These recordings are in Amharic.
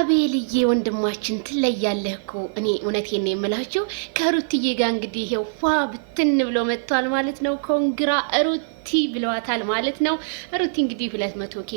አቤልዬ ወንድማችን ትለያለህ እኮ። እኔ እውነቴን ነው የምላችሁ ከሩትዬ ጋር እንግዲህ ይሄው ፏ ብትን ብሎ መጥቷል ማለት ነው። ኮንግራ ሩቲ ብለዋታል ማለት ነው። ሩቲ እንግዲህ 200K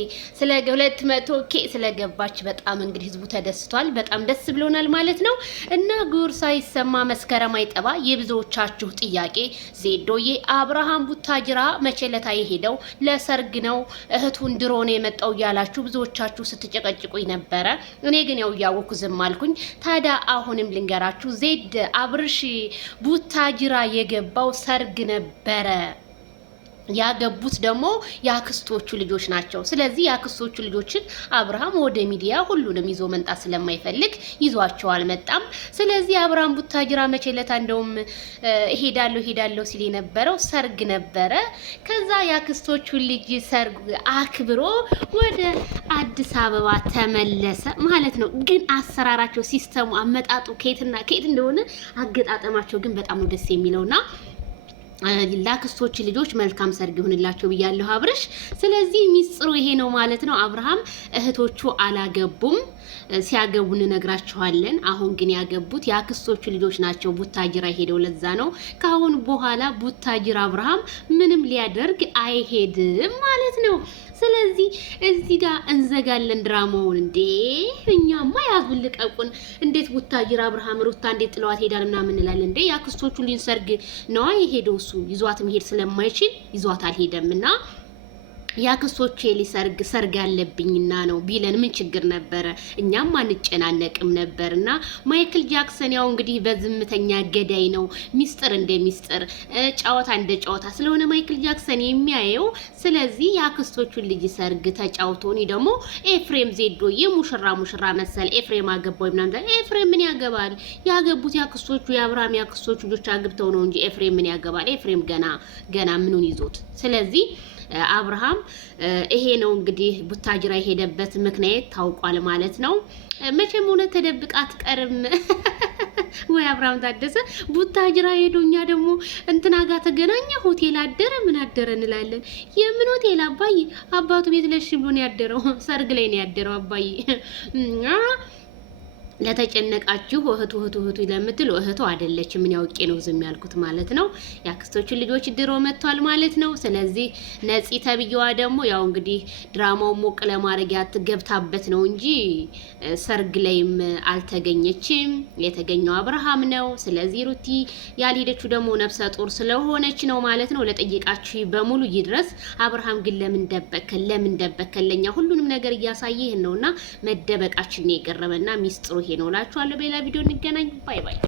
ስለገባች በጣም እንግዲህ ህዝቡ ተደስቷል። በጣም ደስ ብሎናል ማለት ነው። እና ጉር ሳይሰማ መስከረም አይጠባ የብዙዎቻችሁ ጥያቄ ዜዶዬ አብርሃም ቡታጅራ መቼለታ የሄደው ለሰርግ ነው እህቱን ድሮ ነው የመጣው እያላችሁ ብዙዎቻችሁ ስትጨቀጭቁኝ ነበረ። እኔ ግን ያው እያወኩ ዝም አልኩኝ። ታዲያ አሁንም ልንገራችሁ ዜድ አብርሽ ቡታጅራ የገባው ሰርግ ነበረ። ያገቡት ደግሞ ያክስቶቹ ልጆች ናቸው። ስለዚህ ያክስቶቹ ልጆችን አብርሃም ወደ ሚዲያ ሁሉንም ይዞ መንጣት ስለማይፈልግ ይዟቸው አልመጣም። ስለዚህ አብርሃም ቡታጅራ መቼለታ እንደውም እሄዳለሁ ሲል የነበረው ሰርግ ነበረ። ከዛ ያክስቶቹ ልጅ ሰርግ አክብሮ ወደ አዲስ አበባ ተመለሰ ማለት ነው። ግን አሰራራቸው፣ ሲስተሙ፣ አመጣጡ ከየትና ከየት እንደሆነ አገጣጠማቸው ግን በጣም ነው ደስ የሚለውና ላክስቶች ልጆች መልካም ሰርግ ይሁንላቸው ብያለሁ አብርሽ። ስለዚህ ሚስጥሩ ይሄ ነው ማለት ነው። አብርሃም እህቶቹ አላገቡም፣ ሲያገቡ እንነግራችኋለን። አሁን ግን ያገቡት ያክስቶቹ ልጆች ናቸው። ቡታጅራ ሄደው ለዛ ነው። ካሁን በኋላ ቡታጅራ አብርሃም ምንም ሊያደርግ አይሄድም ማለት ነው። ስለዚህ እዚህ ጋር እንዘጋለን ድራማውን። እንዴ እኛማ ያዙን ልቀቁን። እንዴት ቡታጅራ አብርሃም ሩታ እንዴት ጥለዋት ሄዳል ምናምን እንላለን እንዴ? ያክስቶቹ ሊንሰርግ ነው የሄደው። እሱ ይዟት መሄድ ስለማይችል ይዟት አልሄደምና ያክስቶቹ ሰርግ ያለብኝና ነው ቢለን ምን ችግር ነበረ? እኛም አንጨናነቅም ነበርና ማይክል ጃክሰን ያው እንግዲህ በዝምተኛ ገዳይ ነው። ሚስጥር እንደ ሚስጥር፣ ጨዋታ እንደ ጨዋታ ስለሆነ ማይክል ጃክሰን የሚያየው። ስለዚህ ያክስቶቹን ልጅ ሰርግ ተጫውቶ እኔ ደግሞ ኤፍሬም ዜዶዬ ሙሽራ መሰል ኤፍሬም አገባው ምናምን። ኤፍሬም ምን ያገባል? ያገቡት ያክስቶቹ የአብርሃም ያክስቶቹ ልጆች አግብተው ነው እንጂ ኤፍሬም ምን ያገባል? ኤፍሬም ገና ምኑን ይዞት። ስለዚህ አብርሃም ይሄ ነው እንግዲህ ቡታጅራ የሄደበት ምክንያት ታውቋል ማለት ነው። መቼም ሆነ ተደብቃ አትቀርም። ወይ አብርሃም ታደሰ ቡታጅራ ሄዶኛ ደግሞ እንትና ጋር ተገናኘ፣ ሆቴል አደረ፣ ምን አደረ እንላለን። የምን ሆቴል አባዬ? አባቱ ቤት ለሽ ብሎ ነው ያደረው። ሰርግ ላይ ነው ያደረው አባዬ። ለተጨነቃችሁ እህቱ ለምትሉ እህቱ አይደለችም። ምን ያውቄ ነው ዝም ያልኩት ማለት ነው። ያክስቶቹን ልጆች ድሮ መጥቷል ማለት ነው። ስለዚህ ነፂ ተብዬዋ ደግሞ ያው እንግዲህ ድራማው ሞቅ ለማድረግ ያትገብታበት ነው እንጂ ሰርግ ላይም አልተገኘችም። የተገኘው አብርሃም ነው። ስለዚህ ሩቲ ያልሄደችው ደግሞ ነፍሰ ጡር ስለሆነች ነው ማለት ነው። ለጠየቃችሁ በሙሉ ይድረስ። አብርሃም ግን ለምን ደበከን? ለኛ ሁሉንም ነገር እያሳየህ ነውና መደበቃችን ነው የገረመና ሚስጥሩ ይሄ ነው እላችኋለሁ። በሌላ ቪዲዮ እንገናኝ። ባይ ባይ።